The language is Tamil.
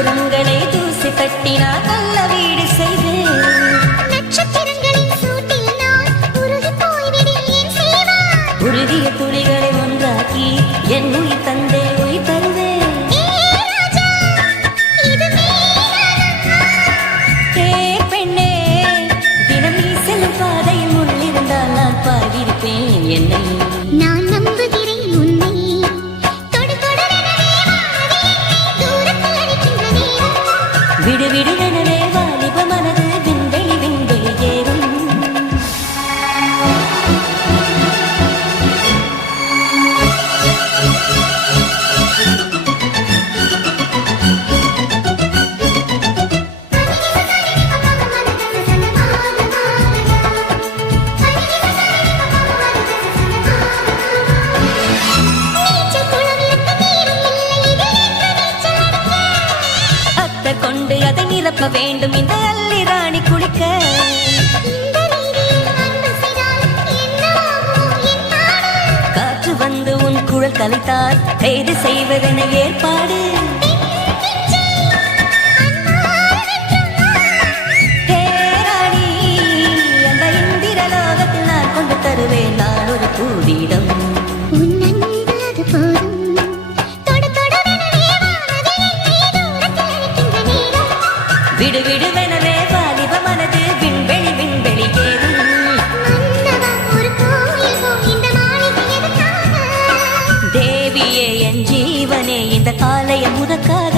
நட்சத்திரங்களை தூசி தட்டினால் நல்ல வீடு செய்வேன். நட்சத்திரங்களின் சூட்டில் நான் உருகி போய்விடேன் செய்வான். உருகிய துளிகளை ஒன்றாக்கி என் உயிர் தந்தே உயிர் தருவேன். பெண்ணே, தினம் நீ செல்லும் பாதையில் முள்ளிருந்தால் நான் பாடியிருப்பேன் என்னை. நான் நம்புகிறேன் உன்னை. விடு விடுவெனவே வாலிப மனது விண்வெளி விண்வெளி ஏறும். கொண்டு அதை நிரப்ப வேண்டும் இந்த அல்லி ராணி குளிக்க. காற்று வந்து உன் குழல் கலைத்தால் கைது செய்வதென ஏற்பாடு. ராணி, அந்த இந்திரலோகத்தில் நான் கொண்டு தருவேன் நான் ஒரு கூடிடம். விடு விடுவெனவே வாலிப மனது விண்வெளி விண்வெளி ஏறும். தேவியே என் ஜீவனே இந்த காலைய முதக்காக